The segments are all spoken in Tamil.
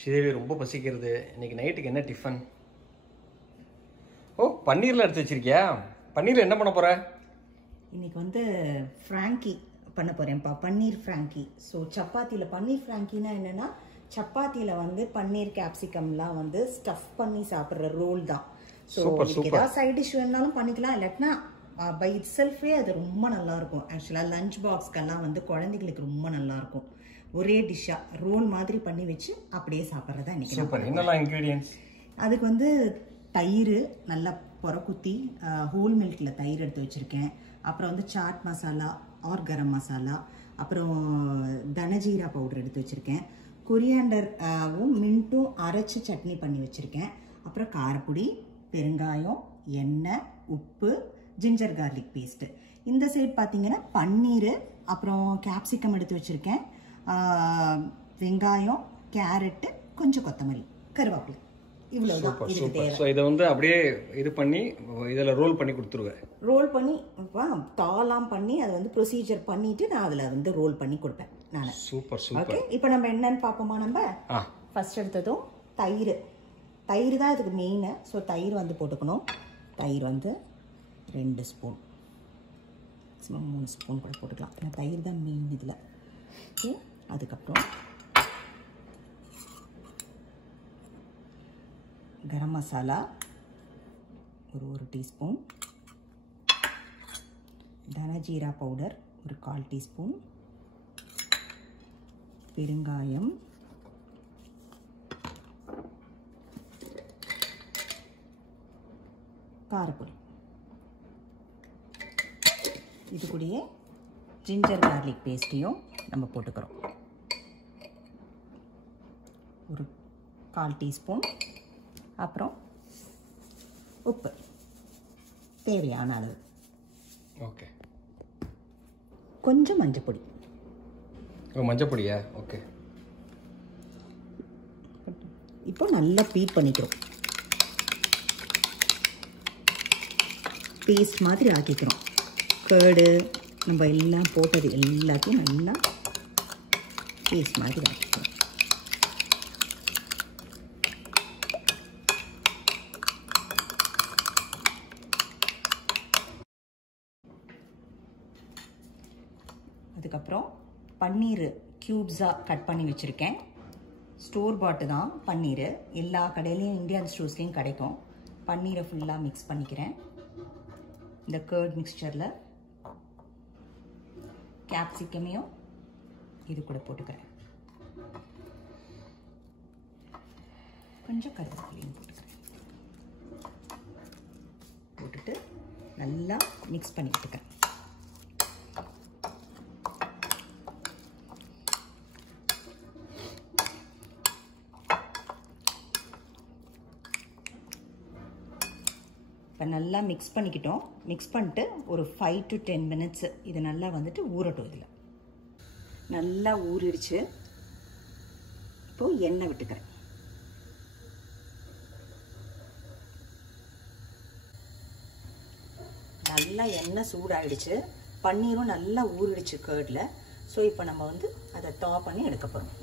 ஸ்ரீதேவி ரொம்ப பசிக்கிறது. இன்னைக்கு நைட்டுக்கு என்ன டிஃபன்? ஓ, பன்னீர்ல எடுத்து வச்சிருக்கியா? பன்னீர்ல என்ன பண்ண போற? இன்னைக்கு வந்து ஃப்ராங்கி பண்ண போறேன்ப்பா, பன்னீர் ஃப்ராங்கி. ஸோ சப்பாத்தியில் பன்னீர் ஃப்ராங்கினா என்னன்னா, சப்பாத்தியில் வந்து பன்னீர் கேப்சிகம்லாம் வந்து ஸ்டஃப் பண்ணி சாப்பிட்ற ரோல் தான். ஸோ ஏதாவது சைட் டிஷ் வேணாலும் பண்ணிக்கலாம், இல்லாட்டினா பை இட் செல்ஃபே அது ரொம்ப நல்லாயிருக்கும். ஆக்சுவலாக லஞ்ச் பாக்ஸ்க்கெல்லாம் வந்து குழந்தைங்களுக்கு ரொம்ப நல்லாயிருக்கும். ஒரே டிஷ்ஷாக ரோல் மாதிரி பண்ணி வச்சு அப்படியே சாப்பிட்றதா இன்றைக்கி. சூப்பர். என்னெல்லாம் இன்க்ரீடியன்ஸ்? அதுக்கு வந்து தயிர் நல்லா பொறக்குத்தி ஹோல் மில்கில் தயிர் எடுத்து வச்சுருக்கேன். அப்புறம் வந்து சாட் மசாலா ஆர் கரம் மசாலா, அப்புறம் தனஜீரா பவுடர் எடுத்து வச்சுருக்கேன். கொரியாண்டரும் மின்ட்டும் அரைச்சி சட்னி பண்ணி வச்சுருக்கேன். அப்புறம் காரப்பொடி, பெருங்காயம், எண்ணெய், உப்பு, ஜிஞ்சர் கார்லிக் பேஸ்ட்டு. இந்த சைட் பார்த்தீங்கன்னா பன்னீர், அப்புறம் கேப்சிகம் எடுத்து வச்சுருக்கேன், வெங்காயம், கேரட்டு, கொஞ்சம் கொத்தமல்லி, கருவேப்பிலை. இவ்வளவுதான் இதுக்கு தேவை. ஸோ இதை வந்து அப்படியே இது பண்ணி இதில் ரோல் பண்ணி கொடுத்துருவேன். ரோல் பண்ணி தாலாம் பண்ணி அதை வந்து ப்ரொசீஜர் பண்ணிட்டு நான் அதில் வந்து ரோல் பண்ணி கொடுப்பேன் நான். Super super. ஓகே, இப்போ நம்ம என்னன்னு பார்ப்போமா? நம்ம ஃபர்ஸ்ட் எடுத்ததும் தயிர். தயிர் தான் இதுக்கு மெயின். ஸோ தயிர் வந்து போட்டுக்கணும். தயிர் வந்து 2 ஸ்பூன், மேக்ஸிமம் 3 ஸ்பூன் கூட போட்டுக்கலாம். ஏன்னா தயிர் தான் மெயின் இதில். ஓகே, அதுக்கப்புறம் கரம் மசாலா ஒரு டீஸ்பூன், தனஜீரா பவுடர் ஒரு 1/4 டீஸ்பூன், பெருங்காயம், காரப்பொடி, இது கூடயே ஜிஞ்சர் கார்லிக் பேஸ்ட்டையும் நம்ம போட்டுக்கிறோம். ஒரு 1/4 டீஸ்பூன். அப்புறம் உப்பு தேவையான அளவு. ஓகே. கொஞ்சம் மஞ்சப்பொடி. மஞ்சப்பொடியா? ஓகே. இப்போ நல்லா பீட் பண்ணிக்கிறோம், பேஸ்ட் மாதிரி ஆக்கிக்கிறோம். கர்டு நம்ம எல்லாம் போட்டது எல்லாத்தையும் நல்லா பேஸ்ட் மாதிரி ஆக்கிக்கிறோம். அதுக்கப்புறம் பன்னீர் க்யூப்ஸாக கட் பண்ணி வச்சுருக்கேன். ஸ்டோர் பாட்டு தான் பன்னீர், எல்லா கடையிலையும் இந்தியன் ஸ்டோர்ஸ்லேயும் கிடைக்கும். பன்னீரை ஃபுல்லாக மிக்ஸ் பண்ணிக்கிறேன். இந்த கர்ட் மிக்ஸ்சரில் கேப்சிகமையும் இது கூட போட்டுக்கிறேன். கொஞ்சம் கருவேப்பிலையும் போட்டுக்கிறேன். போட்டுட்டு நல்லா மிக்ஸ் பண்ணிக்கிட்டுக்கிறேன். இப்போ நல்லா மிக்ஸ் பண்ணிக்கிட்டோம். மிக்ஸ் பண்ணிட்டு ஒரு 5 to 10 minutes இது நல்லா வந்துட்டு ஊறட்டும். இதில் நல்லா ஊறிடுச்சு. இப்போது எண்ணெய் விட்டுக்கிறேன். நல்லா எண்ணெய் சூடாகிடுச்சு. பன்னீரும் நல்லா ஊறிடுச்சு கர்டில். ஸோ இப்போ நம்ம வந்து அதை பண்ணி எடுக்க போகிறோம்.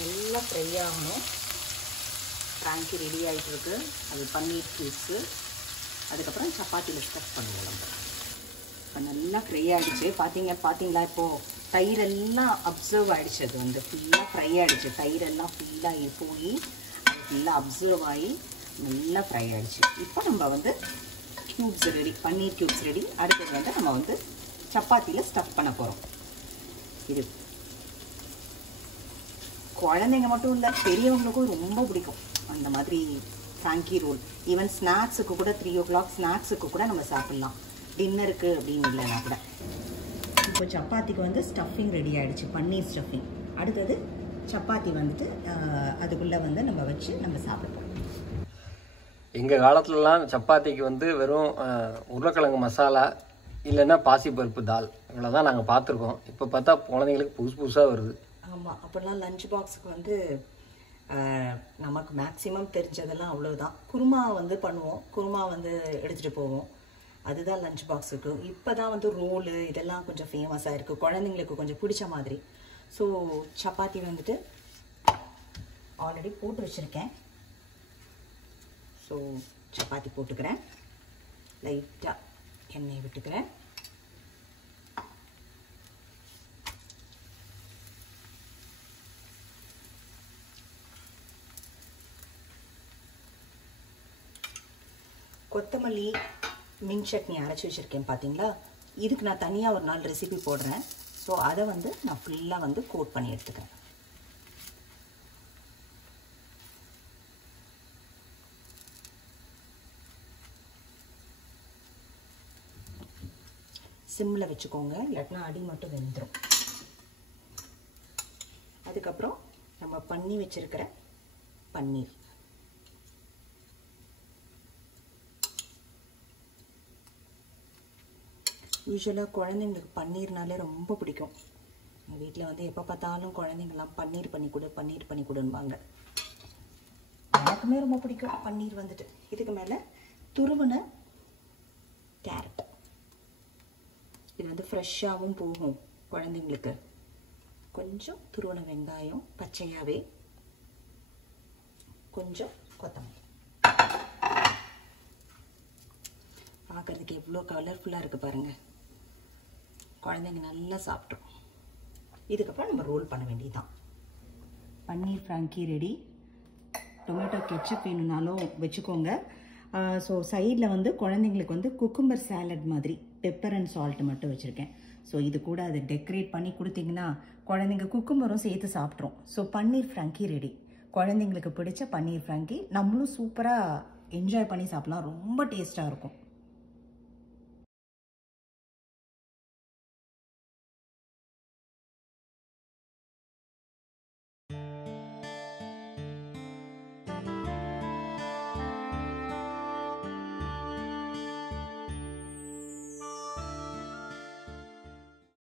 நல்லா ஃப்ரை ஆகணும். ஃப்ராங்கி ரெடி ஆகிட்டு இருக்கு. அது பன்னீர் க்யூப்ஸு. அதுக்கப்புறம் சப்பாத்தியில் ஸ்டஃப் பண்ணுவோம் நம்ம. இப்போ நல்லா ஃப்ரை ஆகிடுச்சு. பார்த்தீங்களா? இப்போது தயிரெல்லாம் அப்சர்வ் ஆகிடுச்சு. அது வந்து ஃபுல்லாக ஃப்ரை ஆகிடுச்சு. தயிரெல்லாம் ஃபுல்லாக போய் அது ஃபுல்லாக அப்சர்வ் ஆகி நல்லா ஃப்ரை ஆகிடுச்சு. இப்போ நம்ம வந்து க்யூப்ஸ் ரெடி, பன்னீர் க்யூப்ஸ் ரெடி. அடுத்தது வந்து நம்ம வந்து சப்பாத்தியில் ஸ்டஃப் பண்ண போகிறோம். இது குழந்தைங்க மட்டும் இல்லை, பெரியவங்களுக்கும் ரொம்ப பிடிக்கும் அந்த மாதிரி ஃப்ராங்கி ரோல். ஈவன் ஸ்நாக்ஸுக்கு கூட 3 o'clock ஸ்நாக்ஸுக்கு கூட நம்ம சாப்பிட்லாம், டின்னருக்கு அப்படின்னு இல்லைன்னா கூட. இப்போ சப்பாத்திக்கு வந்து ஸ்டஃபிங் ரெடி ஆகிடுச்சு, பன்னீர் ஸ்டஃபிங். அடுத்தது சப்பாத்தி வந்துட்டு அதுக்குள்ளே வந்து நம்ம வச்சு நம்ம சாப்பிடுவோம். எங்கள் காலத்துலலாம் சப்பாத்திக்கு வந்து வெறும் உருளைக்கிழங்கு மசாலா, இல்லைன்னா பாசிப்பருப்பு தால், இவ்வளோதான் நாங்கள் பார்த்துருக்கோம். இப்போ பார்த்தா குழந்தைங்களுக்கு புதுசாக வருது. ஆமாம், அப்போல்லாம் லஞ்ச் பாக்ஸுக்கு வந்து நமக்கு மேக்ஸிமம் தெரிஞ்சதெல்லாம் அவ்வளோதான். குருமா வந்து பண்ணுவோம், குருமா வந்து எடுத்துகிட்டு போவோம், அதுதான் லஞ்ச் பாக்ஸுக்கு. இப்போ தான் வந்து ரோலு இதெல்லாம் கொஞ்சம் ஃபேமஸாக இருக்குது, குழந்தைங்களுக்கு கொஞ்சம் பிடிச்ச மாதிரி. ஸோ சப்பாத்தி வந்துட்டு ஆல்ரெடி போட்டு வச்சுருக்கேன். ஸோ சப்பாத்தி போட்டுக்கிறேன், லைட்டாக எண்ணெய் விட்டுக்கிறேன். கொத்தமல்லி மின் சட்னி அரைச்சி வச்சுருக்கேன் பார்த்தீங்களா, இதுக்கு நான் தனியாக ஒரு நாள் ரெசிபி போடுறேன். ஸோ அதை வந்து நான் ஃபுல்லாக வந்து கோட் பண்ணி எடுத்துக்கிறேன். சிம்மில் வச்சுக்கோங்க, இல்லாட்டினா அடி மட்டும் வெந்துடும். அதுக்கப்புறம் நம்ம பண்ணி வச்சிருக்கிற பன்னீர், யூஸ்வலாக குழந்தைங்களுக்கு பன்னீர்னாலே ரொம்ப பிடிக்கும். எங்கள் வீட்டில் வந்து எப்போ பார்த்தாலும் குழந்தைங்கள்லாம் பன்னீர் பண்ணி கொடு பன்னீர் பண்ணி கொடுன்பாங்க. எனக்குமே ரொம்ப பிடிக்கும் பன்னீர் வந்துட்டு. இதுக்கு மேலே துருவின கேரட், இது வந்து ஃப்ரெஷ்ஷாகவும் போகும் குழந்தைங்களுக்கு. கொஞ்சம் துருவன வெங்காயம் பச்சையாகவே, கொஞ்சம் கொத்தமல்லி. பார்க்குறதுக்கு எவ்வளோ கலர்ஃபுல்லாக இருக்குது பாருங்கள், குழந்தைங்க நல்லா சாப்பிட்டோம். இதுக்கப்புறம் நம்ம ரோல் பண்ண வேண்டியதுதான். பன்னீர் ஃப்ராங்கி ரெடி. டொமேட்டோ கெச்சப் வேணும்னாலும் வச்சுக்கோங்க. ஸோ சைடில் வந்து குழந்தைங்களுக்கு வந்து குக்கும்பர் சாலட் மாதிரி பெப்பர் அண்ட் சால்ட் மட்டும் வச்சுருக்கேன். ஸோ இது கூட அதை டெக்கரேட் பண்ணி கொடுத்தீங்கன்னா குழந்தைங்க குக்கும்பரும் சேர்த்து சாப்பிட்றோம். ஸோ பன்னீர் ஃப்ராங்கி ரெடி. குழந்தைங்களுக்கு பிடிச்ச பன்னீர் ஃப்ராங்கி நம்மளும் சூப்பராக என்ஜாய் பண்ணி சாப்பிட்லாம், ரொம்ப டேஸ்ட்டாக இருக்கும்.